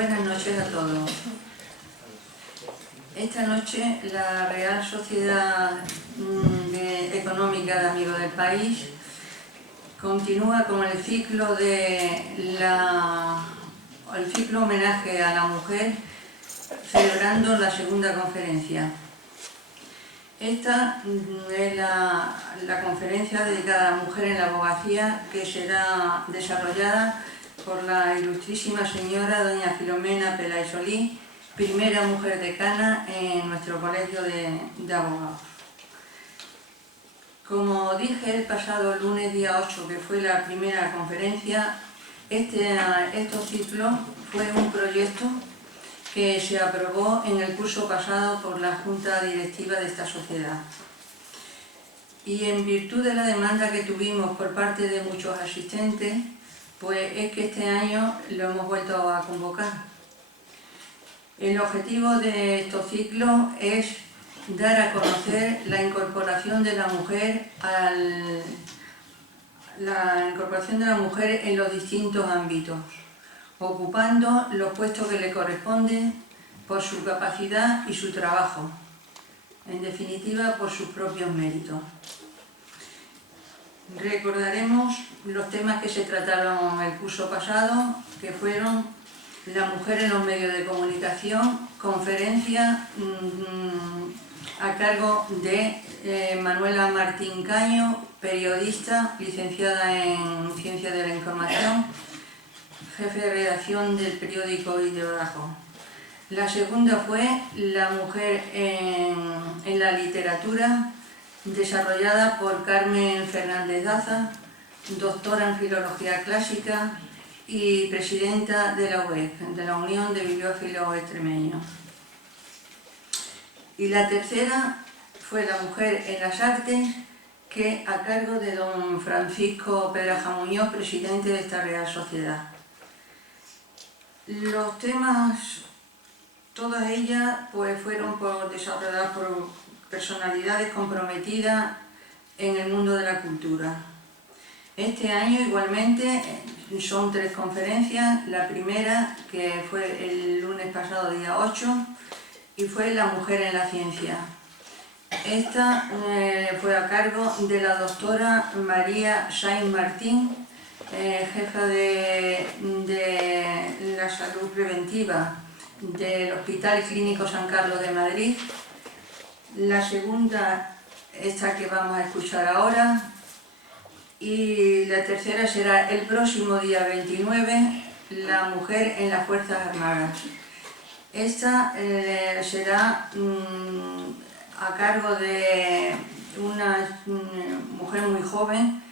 Buenas noches a todos. Esta noche la Real Sociedad Económica de Amigos del País continúa con el ciclo homenaje a la mujer, celebrando la segunda conferencia. Esta es la conferencia dedicada a la mujer en la abogacía, que será desarrollada por la ilustrísima señora doña Filomena Peláez Solís, primera mujer decana en nuestro colegio de abogados. Como dije el pasado lunes día 8, que fue la primera conferencia, estos ciclos fue un proyecto que se aprobó en el curso pasado por la Junta Directiva de esta sociedad. Y en virtud de la demanda que tuvimos por parte de muchos asistentes, pues es que este año lo hemos vuelto a convocar. El objetivo de estos ciclos es dar a conocer la incorporación de la mujer en los distintos ámbitos, ocupando los puestos que le corresponden por su capacidad y su trabajo, en definitiva por sus propios méritos. Recordaremos los temas que se trataron el curso pasado, que fueron la mujer en los medios de comunicación, conferencia a cargo de Manuela Martín Caño, periodista, licenciada en Ciencias de la Información, jefe de redacción del periódico Hoy de Badajoz. La segunda fue la mujer en la literatura, desarrollada por Carmen Fernández Daza, doctora en Filología Clásica y presidenta de la UEC, de la Unión de Bibliófilos Extremeños. Y la tercera fue la mujer en las artes, que a cargo de don Francisco Pedraja Muñoz, presidente de esta Real Sociedad. Los temas, todas ellas, pues fueron desarrolladas por personalidades comprometidas en el mundo de la cultura. Este año igualmente son 3 conferencias. La primera, que fue el lunes pasado, día 8, y fue la mujer en la ciencia. Esta fue a cargo de la doctora María Sainz Martín, jefa de la salud preventiva del Hospital Clínico San Carlos de Madrid. La segunda, esta que vamos a escuchar ahora, y la tercera será el próximo día 29, la mujer en las Fuerzas Armadas. Esta será a cargo de una mujer muy joven,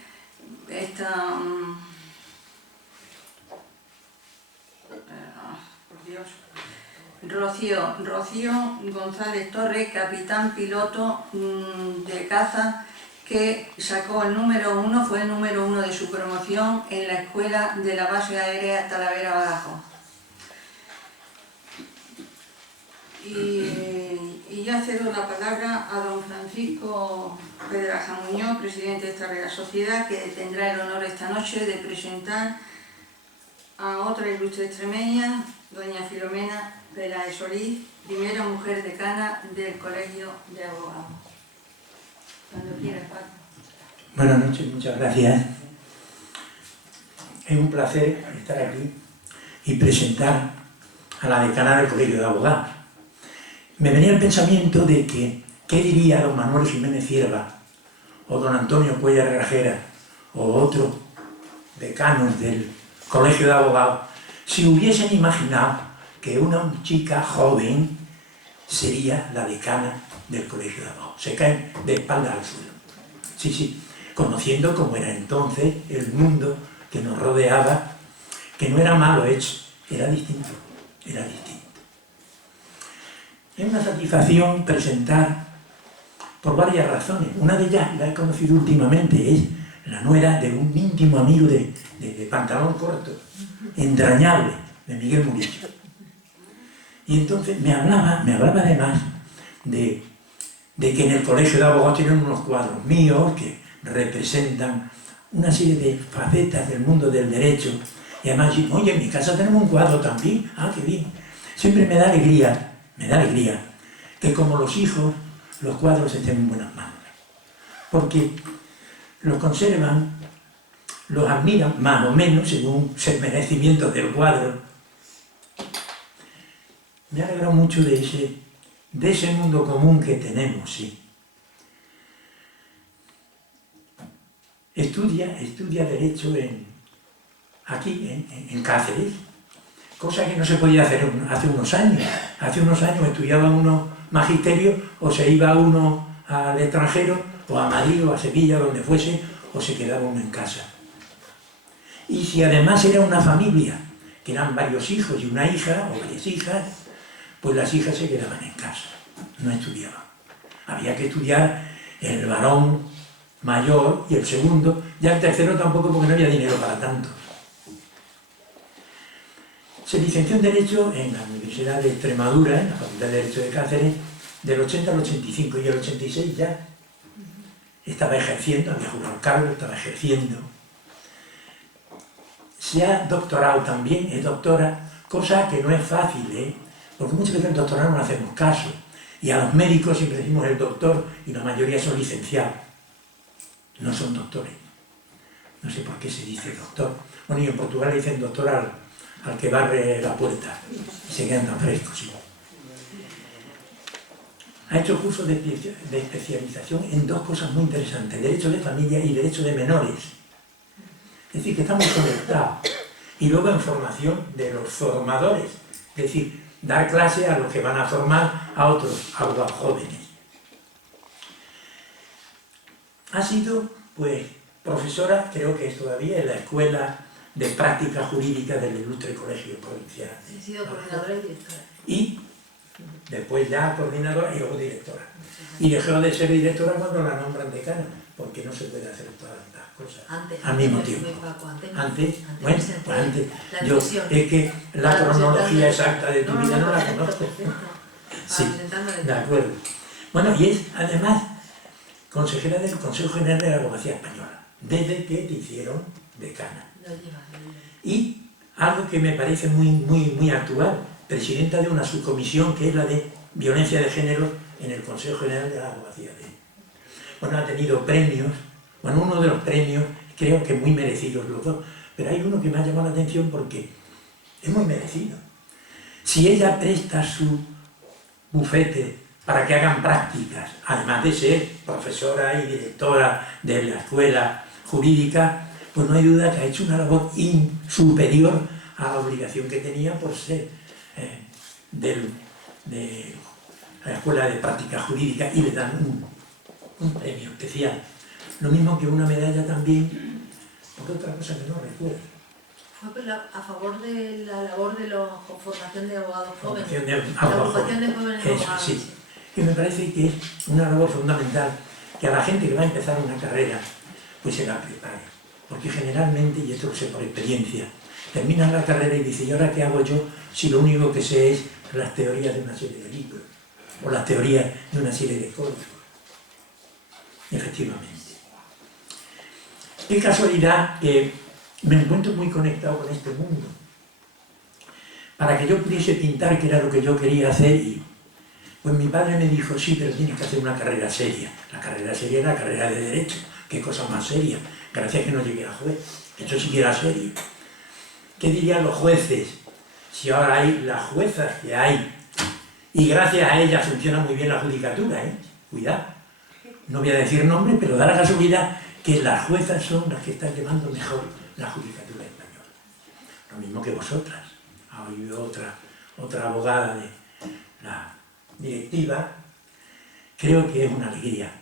Rocío González Torres, capitán piloto de caza, que sacó el número 1, fue el número 1 de su promoción en la escuela de la base aérea Talavera Badajoz. Y ya cedo la palabra a don Francisco Pedraja Muñoz, presidente de esta Real Sociedad, que tendrá el honor esta noche de presentar a otra ilustre extremeña, doña Filomena Peláez Solís, primera mujer decana del Colegio de Abogados. Cuando quieras, Paco. Buenas noches, muchas gracias. Es un placer estar aquí y presentar a la decana del Colegio de Abogados. Me venía el pensamiento de que, ¿qué diría don Manuel Jiménez Cierva, o don Antonio Cuellar Grajera, o otros decanos del Colegio de Abogados, si hubiesen imaginado que una chica joven sería la decana del Colegio de Abogados? Se caen de espaldas al suelo. Sí, conociendo cómo era entonces el mundo que nos rodeaba, que no era malo hecho, era distinto. Es una satisfacción presentar por varias razones. Una de ellas, la he conocido últimamente, es la nuera de un íntimo amigo de pantalón corto, entrañable, de Miguel Murillo. Y entonces me hablaba además de que en el Colegio de Abogados tienen unos cuadros míos que representan una serie de facetas del mundo del derecho Y además, oye, en mi casa tenemos un cuadro también. Ah, qué bien. Siempre me da alegría, que como los hijos, los cuadros estén en buenas manos. Porque los conservan, los admiran, más o menos, según el merecimiento del cuadro. Me ha alegrado mucho de ese mundo común que tenemos, sí. Estudia Derecho aquí, en Cáceres, cosa que no se podía hacer hace unos años. Hace unos años estudiaba uno magisterio, o se iba uno al extranjero, o a Madrid, o a Sevilla, donde fuese, o se quedaba uno en casa. Y si además era una familia, que eran varios hijos y una hija, o varias hijas, pues las hijas se quedaban en casa, no estudiaban. Había que estudiar el varón mayor y el segundo, ya el tercero tampoco, porque no había dinero para tanto. Se licenció en Derecho en la Universidad de Extremadura, en la Facultad de Derecho de Cáceres, del 80 al 85, y el 86 ya estaba ejerciendo, había jurado cargo, estaba ejerciendo. Se ha doctorado también, es doctora, cosa que no es fácil, porque muchas veces el doctorado no hacemos caso, y a los médicos siempre decimos el doctor, y la mayoría son licenciados, no son doctores. No sé por qué se dice doctor. Bueno, y en Portugal le dicen doctor al que barre la puerta, y se quedan tan frescos, sí. Ha hecho cursos de especialización en dos cosas muy interesantes: derecho de familia y derecho de menores. Es decir, que estamos conectados. Y luego en formación de los formadores, es decir, dar clase a los que van a formar a otros jóvenes. Ha sido, pues, profesora, creo que es todavía, en la Escuela de Práctica Jurídica del Ilustre Colegio Provincial. He sido coordinadora y directora. Y después ya coordinadora y luego directora. Y dejó de ser directora cuando la nombran decana, porque no se puede hacer todas las cosas al mismo tiempo. Antes, bueno, pues antes. Yo, es que la cronología exacta de tu vida no la conozco. Sí, de acuerdo. Bueno, y es además consejera del Consejo General de la Abogacía Española, desde que te hicieron decana. Y algo que me parece muy actual, presidenta de una subcomisión que es la de violencia de género en el Consejo General de la Abogacía. Bueno, ha tenido premios, bueno, uno de los premios creo que muy merecidos los dos, pero hay uno que me ha llamado la atención porque es muy merecido. Si ella presta su bufete para que hagan prácticas, además de ser profesora y directora de la escuela jurídica, pues no hay duda que ha hecho una labor superior a la obligación que tenía por ser de la Escuela de Práctica Jurídica, y le dan un premio especial. Lo mismo que una medalla también, porque otra cosa que no recuerdo. Fue a favor de la labor de la formación de abogados jóvenes. La agrupación de jóvenes abogados. Sí. Que me parece que es una labor fundamental, que a la gente que va a empezar una carrera, pues se la prepare. Porque generalmente, y esto lo sé por experiencia, terminan la carrera y dicen, ¿y ahora qué hago yo si lo único que sé es las teorías de una serie de libros, o las teorías de una serie de códigos? Efectivamente. Qué casualidad que me encuentro muy conectado con este mundo. Para que yo pudiese pintar, que era lo que yo quería hacer, y pues mi padre me dijo, sí, pero tienes que hacer una carrera seria. La carrera seria era la carrera de Derecho. Qué cosa más seria. Gracias que no llegué a juez. Eso sí que era serio. ¿Qué dirían los jueces si ahora hay las juezas que hay? Y gracias a ellas funciona muy bien la judicatura, Cuidado. No voy a decir nombres, pero da la casualidad que las juezas son las que están llevando mejor la judicatura española. Lo mismo que vosotras. Ha habido otra abogada de la directiva. Creo que es una alegría.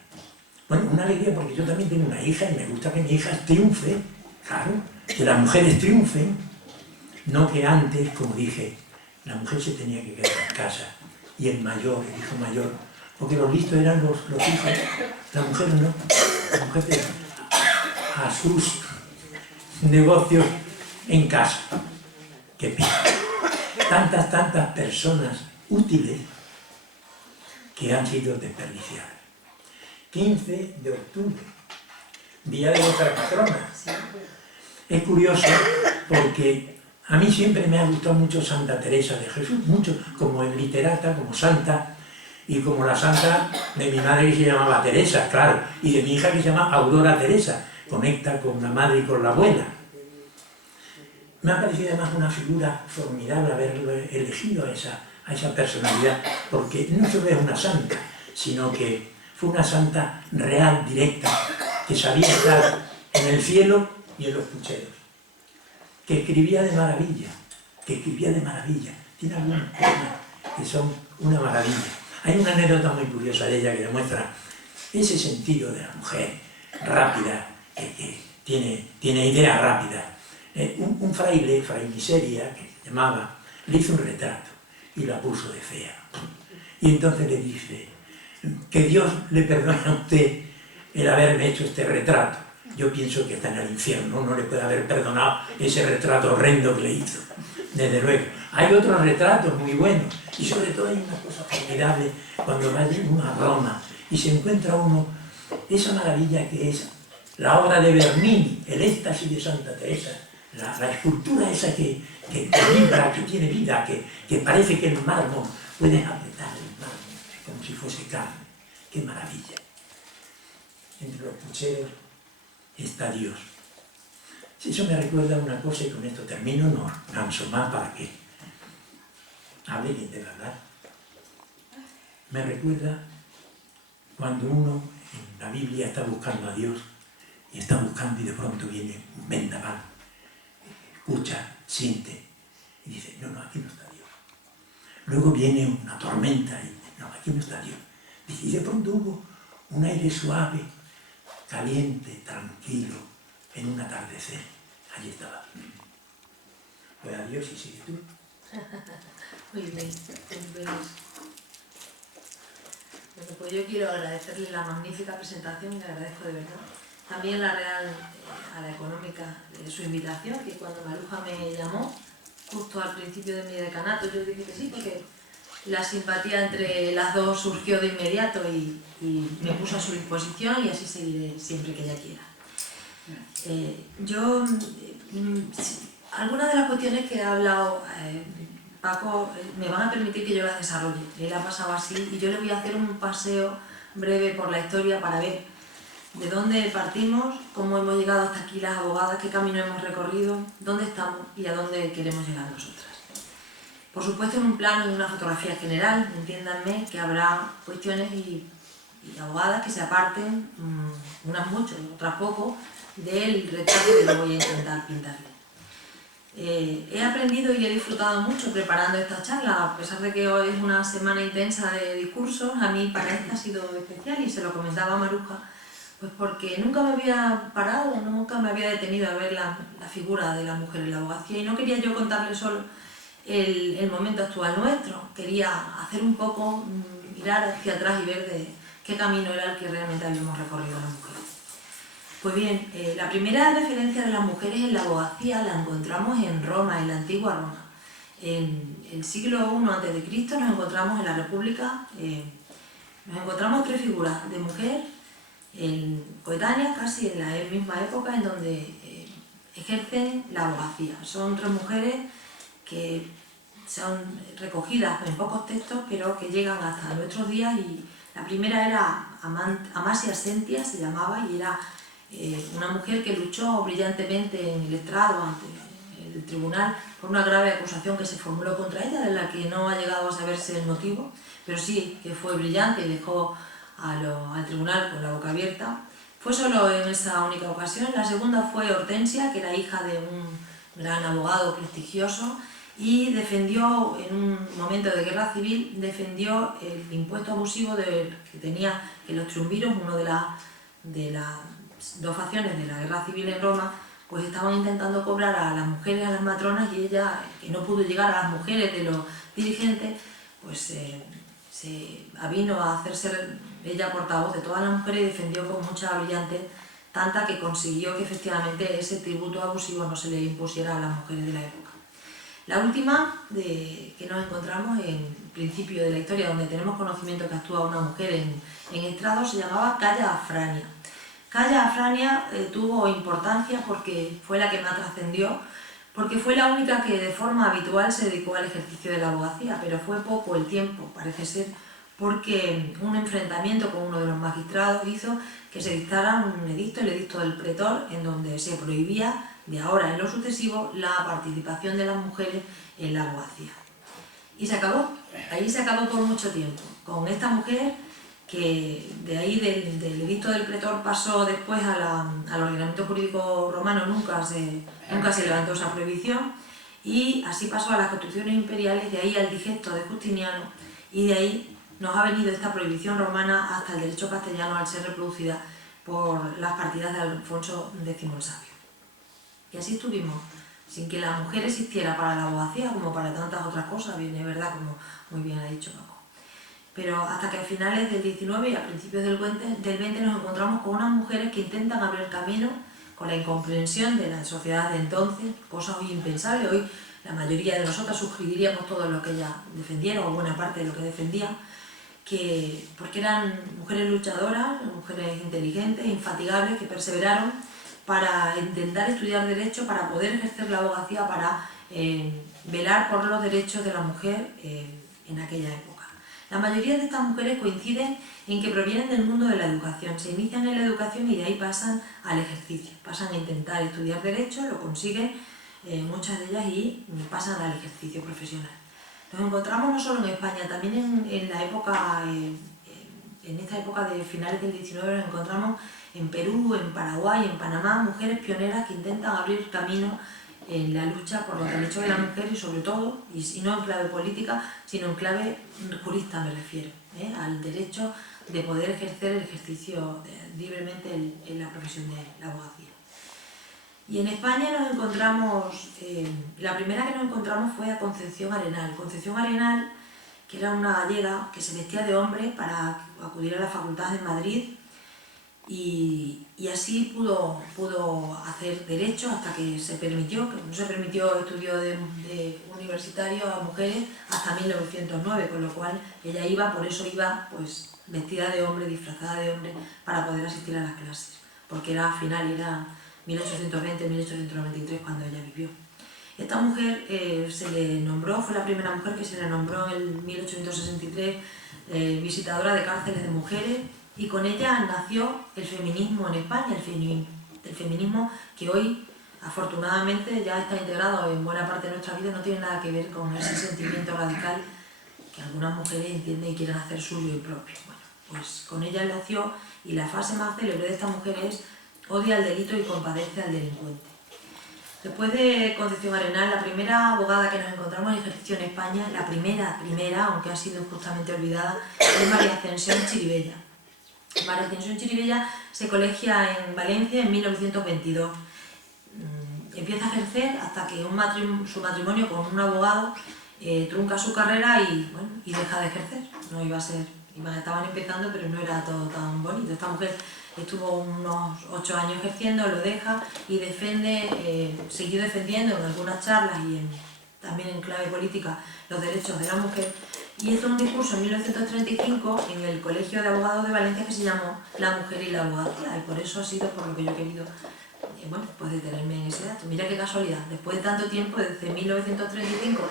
Bueno, una alegría porque yo también tengo una hija y me gusta que mi hija triunfe. Claro, que las mujeres triunfen. No que antes, como dije, la mujer se tenía que quedar en casa. Y el hijo mayor, porque los listos eran los hijos, la mujer no. La mujer a sus negocios en casa. Qué pena. Tantas personas útiles que han sido desperdiciadas. 15 de octubre, día de vuestra patrona. Es curioso porque a mí siempre me ha gustado mucho Santa Teresa de Jesús, mucho como literata, como santa, y como la santa de mi madre que se llamaba Teresa, claro, y de mi hija que se llama Aurora Teresa, conecta con la madre y con la abuela. Me ha parecido además una figura formidable haberlo elegido a esa personalidad, porque no solo es una santa, sino que fue una santa real, directa, que sabía estar en el cielo y en los pucheros, que escribía de maravilla, tiene algunos poemas que son una maravilla. Hay una anécdota muy curiosa de ella que demuestra ese sentido de la mujer rápida, que tiene ideas rápidas. Un fraile, fray Miseria, que se llamaba, le hizo un retrato y la puso de fea. Y entonces le dice, que Dios le perdone a usted el haberme hecho este retrato. Yo pienso que está en el infierno, no le puede haber perdonado ese retrato horrendo que le hizo, desde luego. Hay otros retratos muy buenos, y sobre todo hay una cosa formidable cuando va uno a Roma y se encuentra uno esa maravilla que es la obra de Bernini, el éxtasis de Santa Teresa, la escultura esa que vibra, que tiene vida, que parece que el mármol puede apretar el mármol como si fuese carne. ¡Qué maravilla! Entre los pucheros está Dios. Eso me recuerda una cosa, y con esto termino, no canso más para que hable bien de verdad. Me recuerda cuando uno en la Biblia está buscando a Dios y está buscando y de pronto viene un vendaval, escucha, siente y dice, no, aquí no está Dios. Luego viene una tormenta y dice, no, aquí no está Dios. Y de pronto hubo un aire suave, caliente, tranquilo, en un atardecer. Allí estaba. Pues adiós y sigue tú. Muy bien, bueno, pues yo quiero agradecerle la magnífica presentación, le agradezco de verdad. También la Real, a la Económica, su invitación, que cuando Maruja me llamó, justo al principio de mi decanato, yo dije que sí, porque la simpatía entre las dos surgió de inmediato y me puso a su disposición, y así seguiré siempre que ella quiera. Algunas de las cuestiones que ha hablado Paco me van a permitir que yo las desarrolle. Él ha pasado así y yo le voy a hacer un paseo breve por la historia para ver de dónde partimos, cómo hemos llegado hasta aquí las abogadas, qué camino hemos recorrido, dónde estamos y a dónde queremos llegar nosotras. Por supuesto, en un plano, en una fotografía general, entiéndanme que habrá cuestiones y abogadas que se aparten, unas mucho, otras poco, del retrato que yo voy a intentar pintarle. He aprendido y he disfrutado mucho preparando esta charla, a pesar de que hoy es una semana intensa de discursos. A mí para esta ha sido especial y se lo comentaba a Maruja, pues porque nunca me había parado, nunca me había detenido a ver la figura de la mujer en la abogacía, y no quería yo contarle solo el momento actual nuestro, quería hacer un poco, mirar hacia atrás y ver de qué camino era el que realmente habíamos recorrido las mujeres. Pues bien, la primera referencia de las mujeres en la abogacía la encontramos en Roma, en la antigua Roma. En el siglo I a.C. nos encontramos en la República, nos encontramos tres figuras de mujer coetáneas, casi en la misma época, en donde ejercen la abogacía. Son tres mujeres que son recogidas en pocos textos, pero que llegan hasta nuestros días. Y la primera era Amasia Sentia, se llamaba, y era una mujer que luchó brillantemente en el estrado ante el tribunal por una grave acusación que se formuló contra ella, de la que no ha llegado a saberse el motivo, pero sí que fue brillante y dejó al tribunal con la boca abierta. Fue solo en esa única ocasión. La segunda fue Hortensia, que era hija de un gran abogado prestigioso, y defendió, en un momento de guerra civil, defendió el impuesto abusivo que tenía, que los triunviros, uno de las dos facciones de la guerra civil en Roma, pues estaban intentando cobrar a las mujeres, a las matronas, y ella, que no pudo llegar a las mujeres de los dirigentes, pues se avino a hacerse ella portavoz de todas las mujeres y defendió con mucha brillante, tanta que consiguió que efectivamente ese tributo abusivo no se le impusiera a las mujeres de la época. La última que nos encontramos en principio de la historia, donde tenemos conocimiento que actúa una mujer en estrado, se llamaba Calla Afrania. Zaya Afrania tuvo importancia porque fue la que más trascendió, porque fue la única que de forma habitual se dedicó al ejercicio de la abogacía, pero fue poco el tiempo, parece ser, porque un enfrentamiento con uno de los magistrados hizo que se dictara un edicto, el edicto del pretor, en donde se prohibía de ahora en lo sucesivo la participación de las mujeres en la abogacía. Y se acabó, ahí se acabó por mucho tiempo, con esta mujer que de ahí del edicto del pretor pasó después al ordenamiento jurídico romano, nunca se levantó esa prohibición, y así pasó a las constituciones imperiales, de ahí al digesto de Justiniano, y de ahí nos ha venido esta prohibición romana hasta el derecho castellano al ser reproducida por las partidas de Alfonso X el Sabio. Y así estuvimos, sin que la mujer existiera para la abogacía como para tantas otras cosas, bien, es verdad, como muy bien ha dicho Paco. Pero hasta que a finales del 19 y a principios del 20 nos encontramos con unas mujeres que intentan abrir camino con la incomprensión de la sociedad de entonces, cosas hoy impensables. Hoy la mayoría de nosotras suscribiríamos todo lo que ella defendiera, o buena parte de lo que defendía, porque eran mujeres luchadoras, mujeres inteligentes, infatigables, que perseveraron para intentar estudiar Derecho, para poder ejercer la abogacía, para velar por los derechos de la mujer en aquella época. La mayoría de estas mujeres coinciden en que provienen del mundo de la educación, se inician en la educación y de ahí pasan al ejercicio, pasan a intentar estudiar Derecho, lo consiguen muchas de ellas y pasan al ejercicio profesional. Nos encontramos no solo en España, también en la época, en esta época de finales del 19 nos encontramos en Perú, en Paraguay, en Panamá, mujeres pioneras que intentan abrir camino en la lucha por los derechos de la mujer y sobre todo, y no en clave política, sino en clave jurista me refiero, al derecho de poder ejercer el ejercicio libremente en la profesión de la abogacía. Y en España nos encontramos, la primera que nos encontramos fue a Concepción Arenal. Concepción Arenal, que era una gallega que se vestía de hombre para acudir a la facultad de Madrid, y así pudo hacer Derecho hasta que se permitió, que no se permitió estudio de universitario a mujeres hasta 1909, con lo cual ella iba, por eso iba pues vestida de hombre, disfrazada de hombre, para poder asistir a las clases, porque era final, era 1820-1893 cuando ella vivió. Esta mujer se le nombró, fue la primera mujer que se le nombró en 1863 visitadora de cárceles de mujeres, y con ella nació el feminismo en España, el feminismo que hoy afortunadamente ya está integrado en buena parte de nuestra vida, no tiene nada que ver con ese sentimiento radical que algunas mujeres entienden y quieren hacer suyo y propio. Bueno, pues con ella nació, y la frase más célebre de esta mujer es: odia el delito y compadece al delincuente. Después de Concepción Arenal, la primera abogada que nos encontramos en ejercicio en España, la primera, aunque ha sido justamente olvidada, es María Ascensión Chirivella. María Ascensión Chirivella se colegia en Valencia en 1922. Empieza a ejercer hasta que su matrimonio con un abogado trunca su carrera y deja de ejercer. No iba a ser, estaban empezando, pero no era todo tan bonito. Esta mujer estuvo unos 8 años ejerciendo, lo deja y siguió defendiendo en algunas charlas y también en clave política los derechos de la mujer. Y hizo un discurso en 1935 en el Colegio de Abogados de Valencia que se llamó La mujer y la abogacía, y por eso ha sido por lo que yo he querido pues detenerme en ese dato. Mira qué casualidad, después de tanto tiempo, desde 1935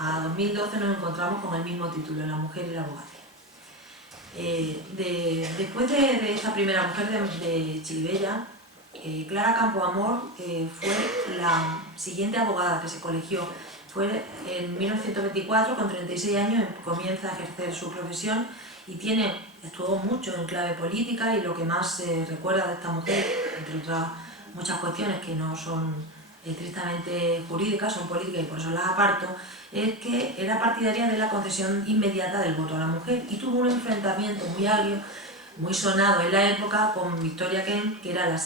a 2012 nos encontramos con el mismo título, La mujer y la abogacía. Después de esta primera mujer de Chirivella, Clara Campoamor fue la siguiente abogada que se colegió. Fue en 1924, con 36 años, comienza a ejercer su profesión y estuvo mucho en clave política, y lo que más se recuerda de esta mujer, entre otras muchas cuestiones que no son estrictamente jurídicas, son políticas y por eso las aparto, es que era partidaria de la concesión inmediata del voto a la mujer y tuvo un enfrentamiento muy agrio, muy sonado en la época, con Victoria Kent, que era la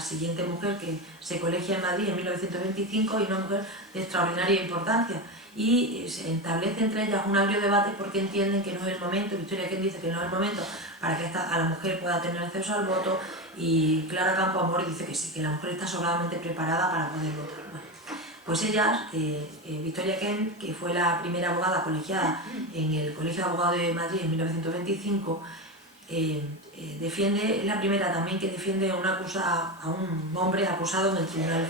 siguiente mujer que se colegia en Madrid en 1925, y una mujer de extraordinaria importancia. Y se establece entre ellas un agrio debate porque entienden que no es el momento. Victoria Kent dice que no es el momento para que a la mujer pueda tener acceso al voto, y Clara Campoamor dice que sí, que la mujer está sobradamente preparada para poder votar. Bueno, pues ellas, Victoria Kent, que fue la primera abogada colegiada en el Colegio de Abogados de Madrid en 1925, es la primera también que defiende a un hombre acusado en el Tribunal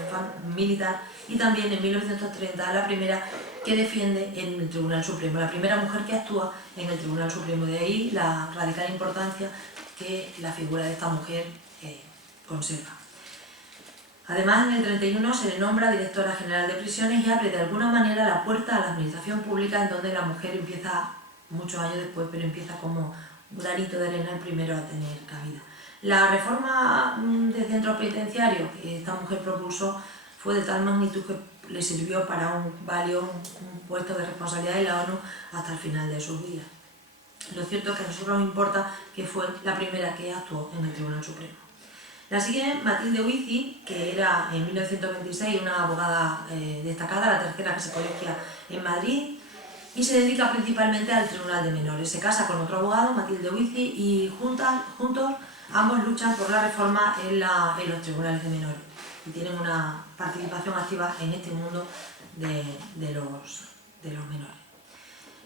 Militar, y también en 1930 la primera que defiende en el Tribunal Supremo, la primera mujer que actúa en el Tribunal Supremo. De ahí la radical importancia que la figura de esta mujer conserva. Además, en el 31 se le nombra directora general de prisiones y abre de alguna manera la puerta a la administración pública, en donde la mujer empieza, muchos años después, pero empieza como granito de arena el primero a tener cabida. La reforma de centros penitenciarios que esta mujer propuso fue de tal magnitud que le sirvió para un puesto de responsabilidad en la ONU hasta el final de sus días. Lo cierto es que a nosotros nos importa que fue la primera que actuó en el Tribunal Supremo. La sigue Matilde Huici, que era en 1926 una abogada destacada, la tercera que se colegia en Madrid, y se dedica principalmente al Tribunal de Menores. Se casa con otro abogado, Matilde Huici, y juntos ambos luchan por la reforma en los tribunales de menores y tienen una participación activa en este mundo de los menores.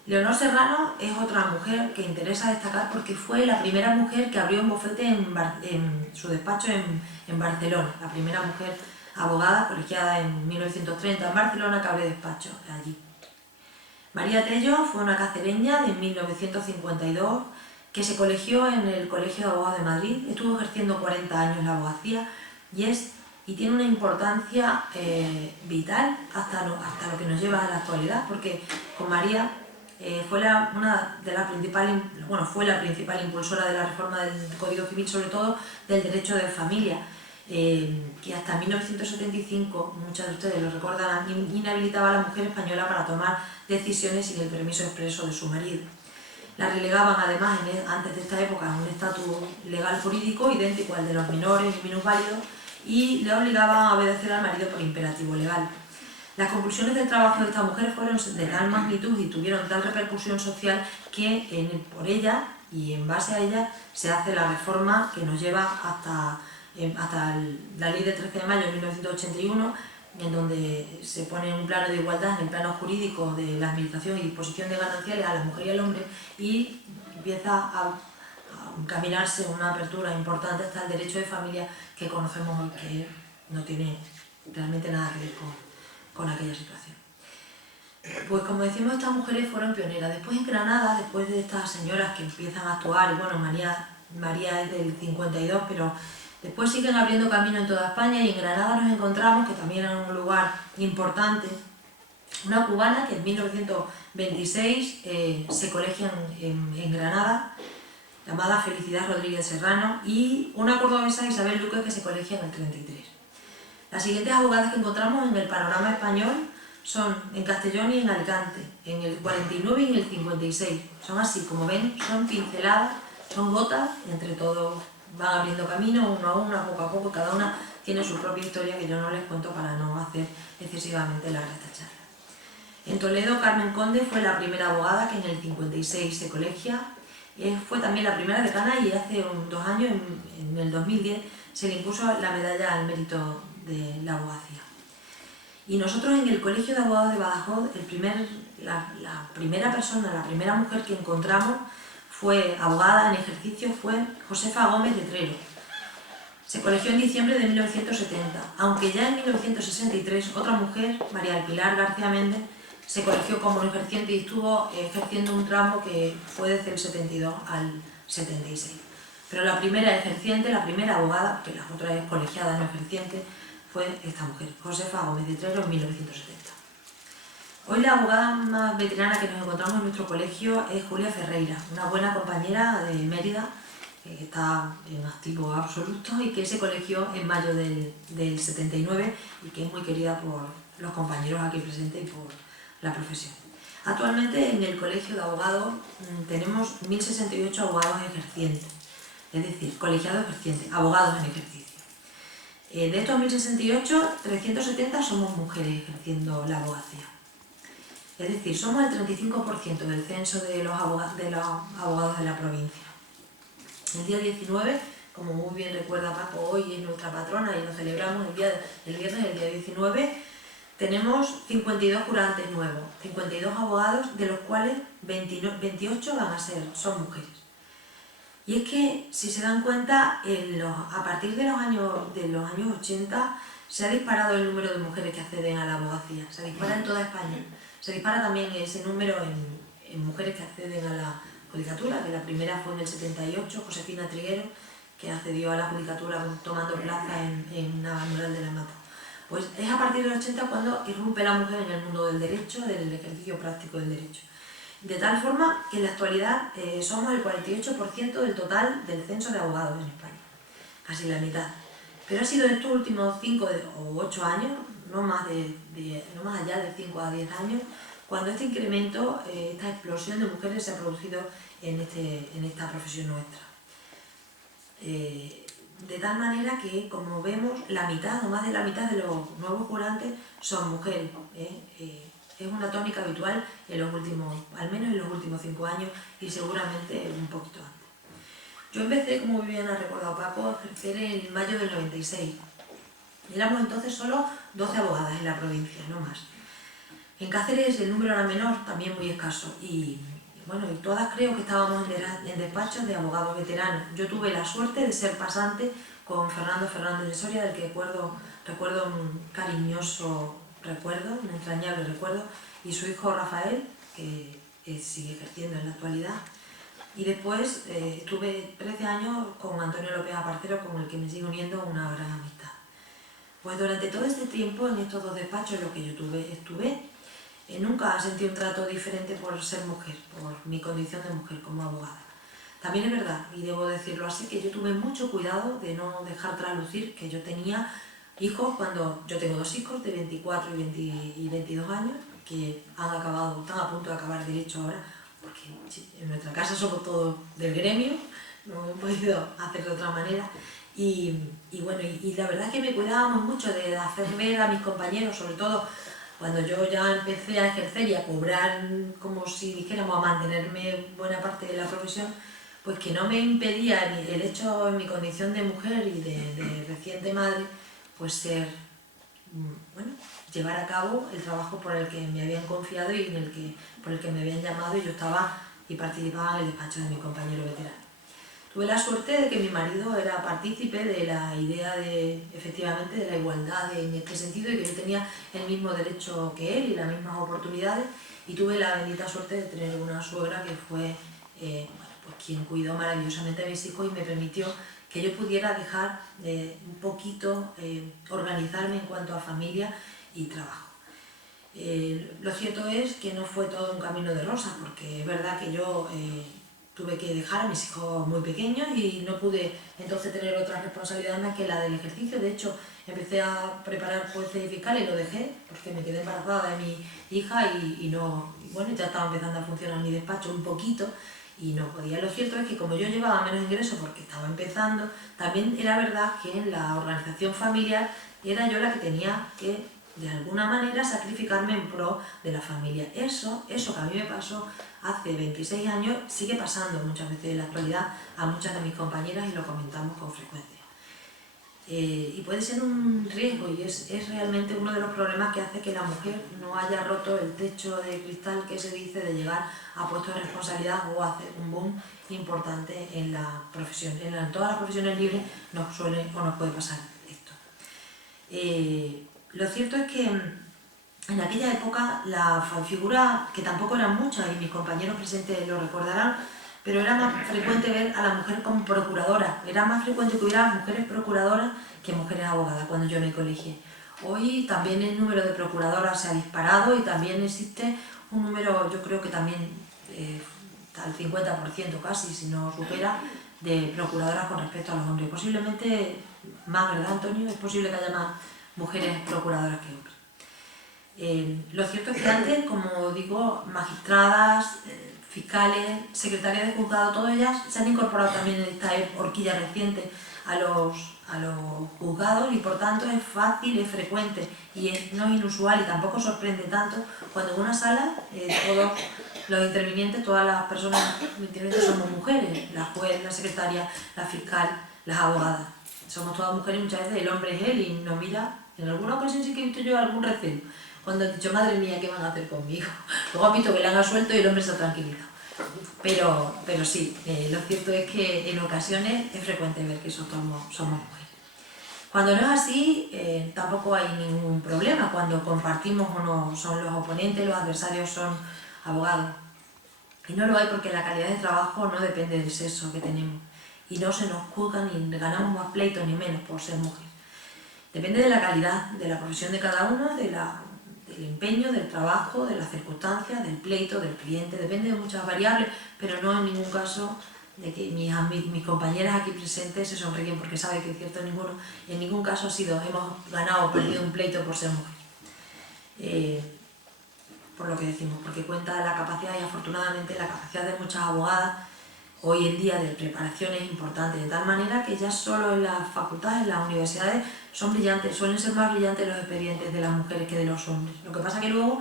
Leonor Serrano es otra mujer que interesa destacar porque fue la primera mujer que abrió un bufete en su despacho en Barcelona, la primera mujer abogada colegiada en 1930 en Barcelona que abrió despacho allí. María Tello fue una cacereña de 1952 que se colegió en el Colegio de Abogados de Madrid, estuvo ejerciendo 40 años la abogacía y tiene una importancia vital hasta lo que nos lleva a la actualidad, porque con María fue la principal impulsora de la reforma del Código Civil, sobre todo del derecho de familia, que hasta 1975, muchas de ustedes lo recordarán, inhabilitaba a la mujer española para tomar decisiones sin el permiso expreso de su marido. La relegaban además antes de esta época a un estatus legal jurídico idéntico al de los menores y minusválidos y le obligaban a obedecer al marido por imperativo legal. Las conclusiones del trabajo de esta mujer fueron de tal magnitud y tuvieron tal repercusión social que por ella y en base a ella se hace la reforma que nos lleva hasta la ley del 13 de mayo de 1981, en donde se pone un plano de igualdad en el plano jurídico de la administración y disposición de gananciales a la mujer y al hombre, y empieza a caminarse una apertura importante hasta el derecho de familia que conocemos hoy, que no tiene realmente nada que ver con aquella situación. Pues como decimos, estas mujeres fueron pioneras. Después en Granada, después de estas señoras que empiezan a actuar, y bueno, María es del 52, pero después siguen abriendo camino en toda España, y en Granada nos encontramos, que también era un lugar importante, una cubana que en 1926 se colegia en Granada, llamada Felicidad Rodríguez Serrano, y una cordobesa, Isabel Luque, que se colegia en el 33. Las siguientes abogadas que encontramos en el panorama español son en Castellón y en Alicante, en el 49 y en el 56. Son así, como ven, son pinceladas, son gotas, y entre todos van abriendo camino, uno a uno, poco a poco, cada una tiene su propia historia que yo no les cuento para no hacer excesivamente larga esta charla. En Toledo, Carmen Conde fue la primera abogada que en el 56 se colegia, fue también la primera decana, y hace 2 años, en el 2010, se le impuso la medalla al mérito de la abogacía. Y nosotros en el Colegio de Abogados de Badajoz, la primera mujer que encontramos fue abogada en ejercicio, fue Josefa Gómez de Trero. Se colegió en diciembre de 1970, aunque ya en 1963 otra mujer, María del Pilar García Méndez, se colegió como ejerciente y estuvo ejerciendo un tramo que fue desde el 72 al 76. Pero la primera ejerciente, la primera abogada, que las otras es colegiada no ejerciente, fue esta mujer, Josefa Gómez de Trero, en 1970. Hoy la abogada más veterana que nos encontramos en nuestro colegio es Julia Ferreira, una buena compañera de Mérida, que está en activo absoluto y que se colegió en mayo del 79 y que es muy querida por los compañeros aquí presentes y por la profesión. Actualmente en el Colegio de Abogados tenemos 1068 abogados ejercientes, es decir, colegiados ejercientes, abogados en ejercicio. De estos 1068, 370 somos mujeres ejerciendo la abogacía. Es decir, somos el 35% del censo de los abogados de la provincia. El día 19, como muy bien recuerda Paco, hoy es nuestra patrona y lo celebramos el viernes, el día 19, tenemos 52 jurantes nuevos, 52 abogados, de los cuales 28 son mujeres. Y es que, si se dan cuenta, a partir de los años 80 se ha disparado el número de mujeres que acceden a la abogacía. Se dispara en toda España. Se dispara también ese número en mujeres que acceden a la judicatura, que la primera fue en el 78, Josefina Triguero, que accedió a la judicatura tomando plaza en Navalmoral de la Mata. Pues es a partir del 80 cuando irrumpe la mujer en el mundo del derecho, del ejercicio práctico del derecho. De tal forma que en la actualidad somos el 48% del total del censo de abogados en España, casi la mitad. Pero ha sido en estos últimos 5 o 8 años, no más allá de 5 a 10 años, cuando este incremento, esta explosión de mujeres se ha producido en esta profesión nuestra. De tal manera que, como vemos, la mitad o más de la mitad de los nuevos jurantes son mujeres. Es una tónica habitual al menos en los últimos 5 años y seguramente un poquito antes. Yo empecé, como bien ha recordado Paco, a ejercer en mayo del 96. Éramos entonces solo 12 abogadas en la provincia, no más. En Cáceres el número era menor, también muy escaso, y todas creo que estábamos en despachos de abogados veteranos. Yo tuve la suerte de ser pasante con Fernando Fernández de Soria, del que recuerdo un cariñoso recuerdo, un entrañable recuerdo, y su hijo Rafael, que sigue ejerciendo en la actualidad. Y después estuve 13 años con Antonio López Aparcero, con el que me sigue uniendo una gran amistad. Pues durante todo este tiempo, en estos 2 despachos, lo que yo estuve, nunca sentí un trato diferente por ser mujer, por mi condición de mujer como abogada. También es verdad, y debo decirlo así, que yo tuve mucho cuidado de no dejar traslucir que yo tenía hijos cuando yo tengo 2 hijos de 24 y 22 años que están a punto de acabar derecho ahora, porque en nuestra casa somos todos del gremio, no hemos podido hacer de otra manera. Y la verdad es que me cuidábamos mucho de hacer ver a mis compañeros, sobre todo cuando yo ya empecé a ejercer y a cobrar, como si dijéramos, a mantenerme buena parte de la profesión, pues que no me impedía el hecho en mi condición de mujer y de reciente madre, pues llevar a cabo el trabajo por el que me habían confiado y por el que me habían llamado, y yo estaba y participaba en el despacho de mi compañero veterano. Tuve la suerte de que mi marido era partícipe de la idea efectivamente, de la igualdad en este sentido, y que yo tenía el mismo derecho que él y las mismas oportunidades, y tuve la bendita suerte de tener una suegra que fue quien cuidó maravillosamente a mis hijos y me permitió que yo pudiera dejar un poquito organizarme en cuanto a familia y trabajo. Lo cierto es que no fue todo un camino de rosas, porque es verdad que yo tuve que dejar a mis hijos muy pequeños y no pude entonces tener otra responsabilidad más que la del ejercicio. De hecho, empecé a preparar jueces y fiscales y lo dejé porque me quedé embarazada de mi hija y ya estaba empezando a funcionar mi despacho un poquito y no podía. Lo cierto es que como yo llevaba menos ingresos porque estaba empezando, también era verdad que en la organización familiar era yo la que tenía que, de alguna manera, sacrificarme en pro de la familia. Eso que a mí me pasó hace 26 años sigue pasando muchas veces en la actualidad a muchas de mis compañeras y lo comentamos con frecuencia. Y puede ser un riesgo y es realmente uno de los problemas que hace que la mujer no haya roto el techo de cristal que se dice de llegar a puestos de responsabilidad o hacer un boom importante en la profesión. En todas las profesiones libres nos puede pasar esto. Lo cierto es que en aquella época la figura, que tampoco eran muchas y mis compañeros presentes lo recordarán, pero era más frecuente ver a la mujer como procuradora. Era más frecuente que hubiera mujeres procuradoras que mujeres abogadas cuando yo me colegié. Hoy también el número de procuradoras se ha disparado y también existe un número, yo creo que también al 50% casi, si no supera, de procuradoras con respecto a los hombres. Posiblemente más, ¿verdad, Antonio? Es posible que haya más mujeres procuradoras que hombres. Lo cierto es que antes, como digo, magistradas, fiscales, secretarias de juzgado, todas ellas se han incorporado también en esta horquilla reciente a los juzgados y por tanto es fácil, es frecuente y no es inusual y tampoco sorprende tanto cuando en una sala todos los intervinientes, todas las personas intervinientes somos mujeres, la juez, la secretaria, la fiscal, las abogadas. Somos todas mujeres y muchas veces el hombre es él y nos mira. En alguna ocasión sí que he visto yo algún recelo, cuando he dicho, madre mía, ¿qué van a hacer conmigo? Luego han visto que le han suelto y el hombre se ha tranquilizado. Pero sí, lo cierto es que en ocasiones es frecuente ver que somos mujeres. Cuando no es así, tampoco hay ningún problema. Cuando compartimos o no son los oponentes, los adversarios son abogados. Y no lo hay porque la calidad de trabajo no depende del sexo que tenemos. Y no se nos juzga ni ganamos más pleitos ni menos por ser mujer. Depende de la calidad de la profesión de cada uno, del empeño, del trabajo, de las circunstancias, del pleito, del cliente. Depende de muchas variables, pero no en ningún caso de que mis compañeras aquí presentes se sonríen porque saben que es cierto en ningún caso hemos ganado o perdido un pleito por ser mujer. Por lo que decimos, porque cuenta la capacidad y afortunadamente la capacidad de muchas abogadas hoy en día de preparación es importante, de tal manera que ya solo en las facultades, en las universidades, son brillantes, suelen ser más brillantes los expedientes de las mujeres que de los hombres. Lo que pasa es que luego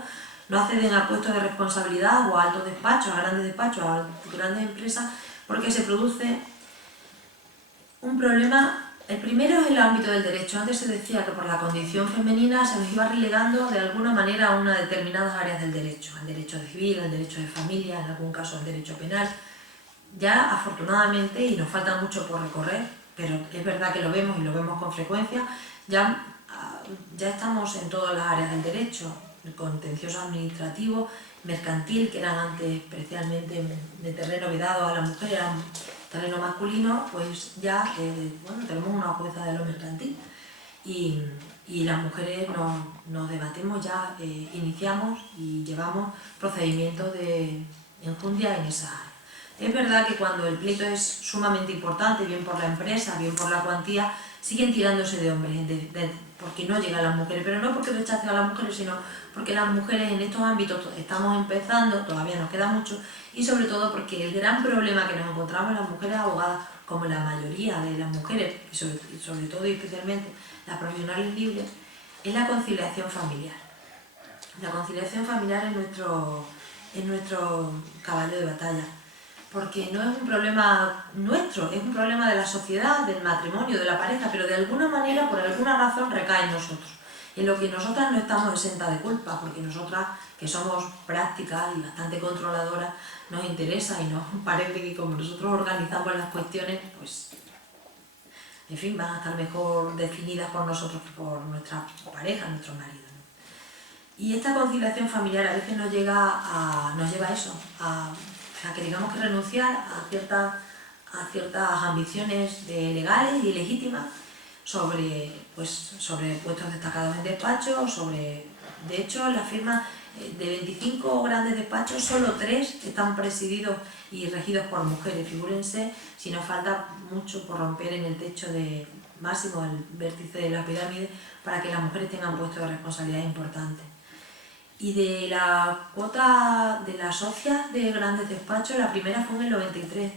no acceden a puestos de responsabilidad o a altos despachos, a grandes despachos, a grandes empresas, porque se produce un problema. El primero es el ámbito del derecho. Antes se decía que por la condición femenina se nos iba relegando de alguna manera a unas determinadas áreas del derecho, al derecho civil, al derecho de familia, en algún caso al derecho penal. Ya afortunadamente, y nos falta mucho por recorrer, pero es verdad que lo vemos y lo vemos con frecuencia, ya estamos en todas las áreas del derecho, el contencioso administrativo, mercantil, que eran antes especialmente de terreno vedado a la mujer, eran terreno masculino, pues ya tenemos una jueza de lo mercantil y las mujeres nos debatimos ya, iniciamos y llevamos procedimientos de enjundia en esa área. Es verdad que cuando el pleito es sumamente importante, bien por la empresa, bien por la cuantía, siguen tirándose de hombres, porque no llegan las mujeres, pero no porque rechacen a las mujeres, sino porque las mujeres en estos ámbitos estamos empezando, todavía nos queda mucho, y sobre todo porque el gran problema que nos encontramos las mujeres abogadas, como la mayoría de las mujeres, y sobre todo y especialmente las profesionales libres, es la conciliación familiar. La conciliación familiar es nuestro caballo de batalla, porque no es un problema nuestro, es un problema de la sociedad, del matrimonio, de la pareja, pero de alguna manera, por alguna razón, recae en nosotros. En lo que nosotras no estamos exentas de culpa, porque nosotras, que somos prácticas y bastante controladoras, nos interesa y nos parece que como nosotros organizamos las cuestiones, pues, en fin, van a estar mejor definidas por nosotros que por nuestra pareja, nuestro marido, ¿no? Y esta conciliación familiar a veces nos lleva a eso, a que tengamos que renunciar a ciertas ambiciones legales y legítimas sobre puestos destacados en despachos, de hecho, en la firma de 25 grandes despachos, solo 3 están presididos y regidos por mujeres. Figúrense si nos falta mucho por romper en el techo máximo, el vértice de la pirámide, para que las mujeres tengan puestos de responsabilidad importantes. Y de la cuota de las socias de grandes despachos, la primera fue en el 93,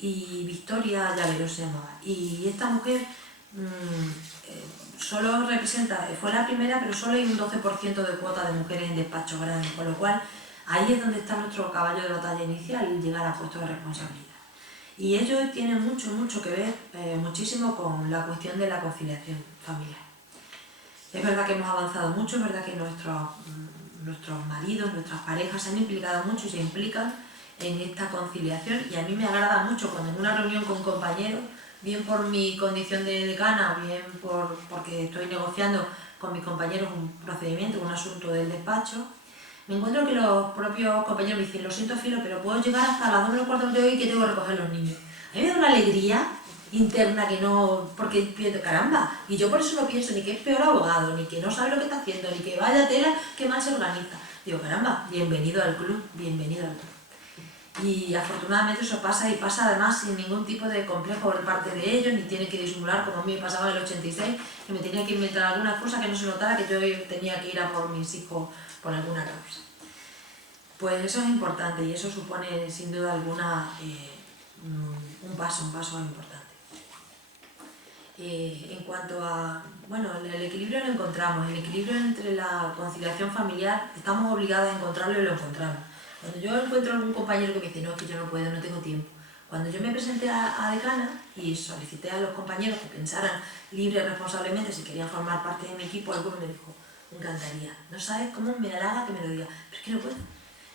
y Victoria Llavero se llamaba. Y esta mujer solo representa, fue la primera, pero solo hay un 12% de cuota de mujeres en despachos grandes, con lo cual ahí es donde está nuestro caballo de batalla inicial, llegar a puestos de responsabilidad. Y ello tiene mucho que ver, muchísimo con la cuestión de la conciliación familiar. Es verdad que hemos avanzado mucho, es verdad que nuestros maridos, nuestras parejas se han implicado mucho y se implican en esta conciliación, y a mí me agrada mucho cuando en una reunión con compañeros, bien por mi condición de decana, bien porque estoy negociando con mis compañeros un procedimiento, un asunto del despacho, me encuentro que los propios compañeros me dicen: lo siento, Filo, pero puedo llegar hasta las 2:15 de hoy que tengo que recoger los niños. A mí me da una alegría interna que no, porque pienso, caramba, y yo por eso no pienso ni que es peor abogado, ni que no sabe lo que está haciendo, ni que vaya tela, que mal se organiza. Digo, caramba, bienvenido al club, bienvenido al club. Y afortunadamente eso pasa, y pasa además sin ningún tipo de complejo por parte de ellos, ni tiene que disimular, como a mí me pasaba en el 86, que me tenía que inventar alguna cosa que no se notara que yo tenía que ir a por mis hijos por alguna causa. Pues eso es importante, y eso supone sin duda alguna un paso importante. En cuanto a, el equilibrio lo encontramos, el equilibrio entre la conciliación familiar, estamos obligados a encontrarlo y lo encontramos. Cuando yo encuentro algún compañero que me dice: no, es que yo no puedo, no tengo tiempo. Cuando yo me presenté a decana y solicité a los compañeros que pensaran libre y responsablemente si querían formar parte de mi equipo, alguno me dijo: me encantaría, no sabes cómo me halaga que me lo diga, pero es que no puedo.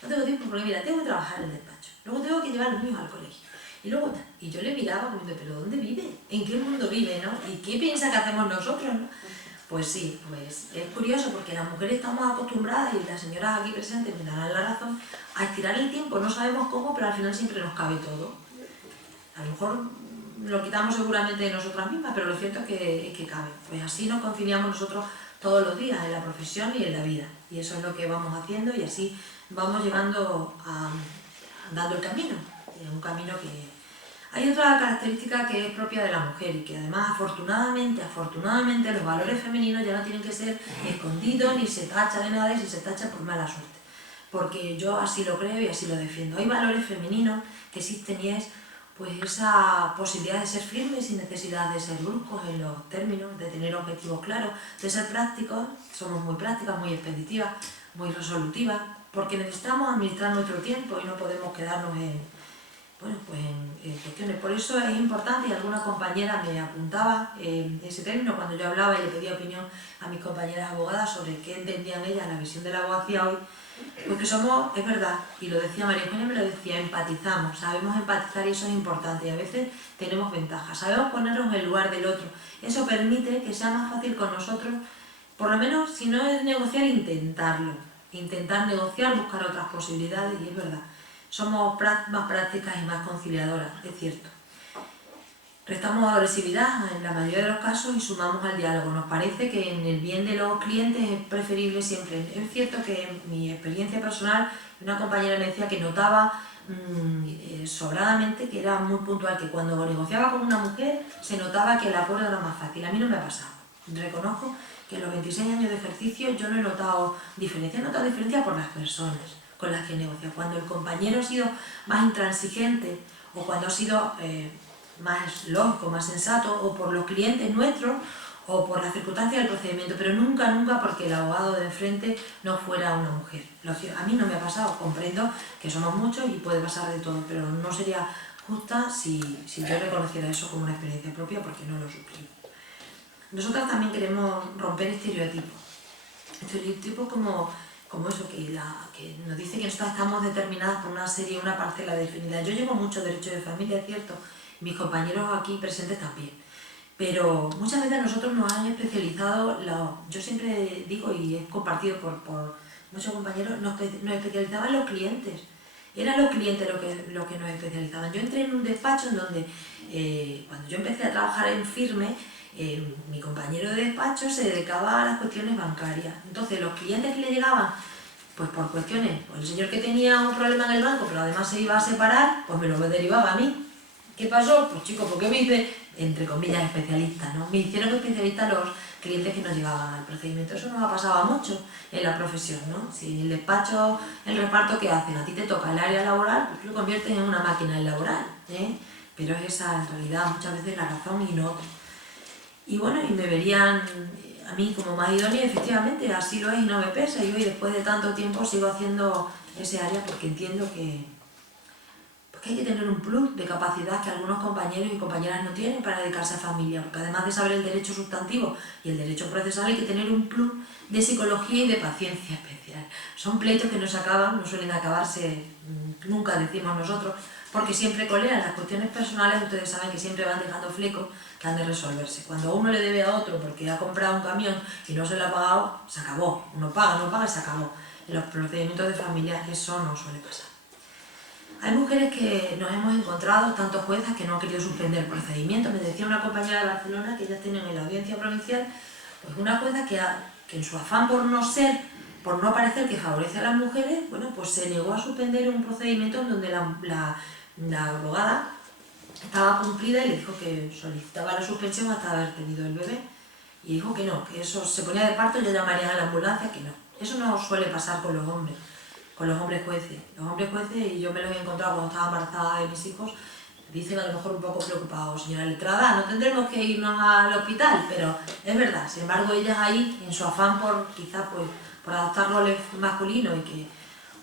no tengo tiempo porque mira, tengo que trabajar en el despacho, luego tengo que llevar a los niños al colegio. Y luego, y yo le miraba como diciendo, ¿pero dónde vive? ¿En qué mundo vive, no? ¿Y qué piensa que hacemos nosotros, no? Pues sí, pues es curioso porque las mujeres estamos acostumbradas, y las señoras aquí presentes me darán la razón, a estirar el tiempo, no sabemos cómo, pero al final siempre nos cabe todo. A lo mejor lo quitamos seguramente de nosotras mismas, pero lo cierto es que cabe. Pues así nos conciliamos nosotros todos los días, en la profesión y en la vida. Y eso es lo que vamos haciendo y así vamos llegando dando el camino. Es un camino que... Hay otra característica que es propia de la mujer y que además afortunadamente los valores femeninos ya no tienen que ser escondidos ni se tacha de nada y si se tacha por mala suerte. Porque yo así lo creo y así lo defiendo. Hay valores femeninos que existen y es pues esa posibilidad de ser firmes sin necesidad de ser bruscos en los términos, de tener objetivos claros, de ser prácticos, somos muy prácticas, muy expeditivas, muy resolutivas, porque necesitamos administrar nuestro tiempo y no podemos quedarnos en cuestiones. Por eso es importante, y alguna compañera me apuntaba ese término cuando yo hablaba y le pedía opinión a mis compañeras abogadas sobre qué entendían ellas la visión de la abogacía hoy, porque somos, es verdad, y lo decía María Eugenia, me lo decía, empatizamos, sabemos empatizar y eso es importante y a veces tenemos ventajas, sabemos ponernos en el lugar del otro, eso permite que sea más fácil con nosotros, por lo menos si no es negociar, intentar negociar, buscar otras posibilidades y es verdad. Somos más prácticas y más conciliadoras, es cierto. Restamos agresividad en la mayoría de los casos y sumamos al diálogo. Nos parece que en el bien de los clientes es preferible siempre. Es cierto que en mi experiencia personal, una compañera me decía que notaba sobradamente que era muy puntual, que cuando negociaba con una mujer se notaba que el acuerdo era más fácil. A mí no me ha pasado. Reconozco que en los 26 años de ejercicio yo no he notado diferencia. He notado diferencia por las personas con las que he negociado. Cuando el compañero ha sido más intransigente o cuando ha sido más lógico, más sensato, o por los clientes nuestros o por las circunstancias del procedimiento, pero nunca porque el abogado de enfrente no fuera una mujer. A mí no me ha pasado, comprendo que somos muchos y puede pasar de todo, pero no sería justa si yo reconociera eso como una experiencia propia porque no lo sufrí. Nosotras también queremos romper estereotipos como eso, que nos dice que nosotras estamos determinadas por una parcela definida. Yo llevo mucho derecho de familia, es cierto, mis compañeros aquí presentes también, pero muchas veces nosotros nos han especializado, yo siempre digo y he compartido por muchos compañeros, nos especializaban los clientes. Eran los clientes lo que nos especializaban. Yo entré en un despacho en donde, cuando yo empecé a trabajar en firme, mi compañero de despacho se dedicaba a las cuestiones bancarias. Entonces los clientes que le llegaban, pues por cuestiones, pues el señor que tenía un problema en el banco, pero además se iba a separar, pues me lo derivaba a mí. ¿Qué pasó? Pues chicos, ¿por qué me hice, entre comillas, especialista, ¿no? Me hicieron especialista los clientes que nos llegaban al procedimiento. Eso nos ha pasado mucho en la profesión, ¿no? Si en el despacho, el reparto que hacen, a ti te toca el área laboral, pues tú lo conviertes en una máquina laboral, ¿eh? Pero es esa, en realidad, muchas veces la razón y no otra. Y bueno, y me verían a mí como más idónea, efectivamente, así lo es y no me pesa. Y hoy, después de tanto tiempo, sigo haciendo ese área porque entiendo que hay que tener un plus de capacidad que algunos compañeros y compañeras no tienen para dedicarse a familia, porque además de saber el derecho sustantivo y el derecho procesal hay que tener un plus de psicología y de paciencia especial. Son pleitos que no se acaban, no suelen acabarse, nunca decimos nosotros, porque siempre colean las cuestiones personales, ustedes saben que siempre van dejando flecos que han de resolverse. Cuando uno le debe a otro porque ha comprado un camión y no se lo ha pagado, se acabó. Uno paga, y se acabó. En los procedimientos de familia eso no suele pasar. Hay mujeres que nos hemos encontrado, tanto juezas que no han querido suspender el procedimiento. Me decía una compañera de Barcelona que ellas tienen en la audiencia provincial, pues una jueza que en su afán por no parecer que favorece a las mujeres, bueno, pues se negó a suspender un procedimiento en donde la abogada estaba cumplida y le dijo que solicitaba la suspensión hasta haber tenido el bebé. Y dijo que no, que eso se ponía de parto y le llamarían a la ambulancia, que no. Eso no suele pasar con los hombres jueces. Los hombres jueces, y yo me los he encontrado cuando estaba embarazada de mis hijos, dicen a lo mejor un poco preocupados, señora letrada, no tendremos que irnos al hospital, pero es verdad. Sin embargo, ellas ahí, en su afán por adoptar roles masculinos y que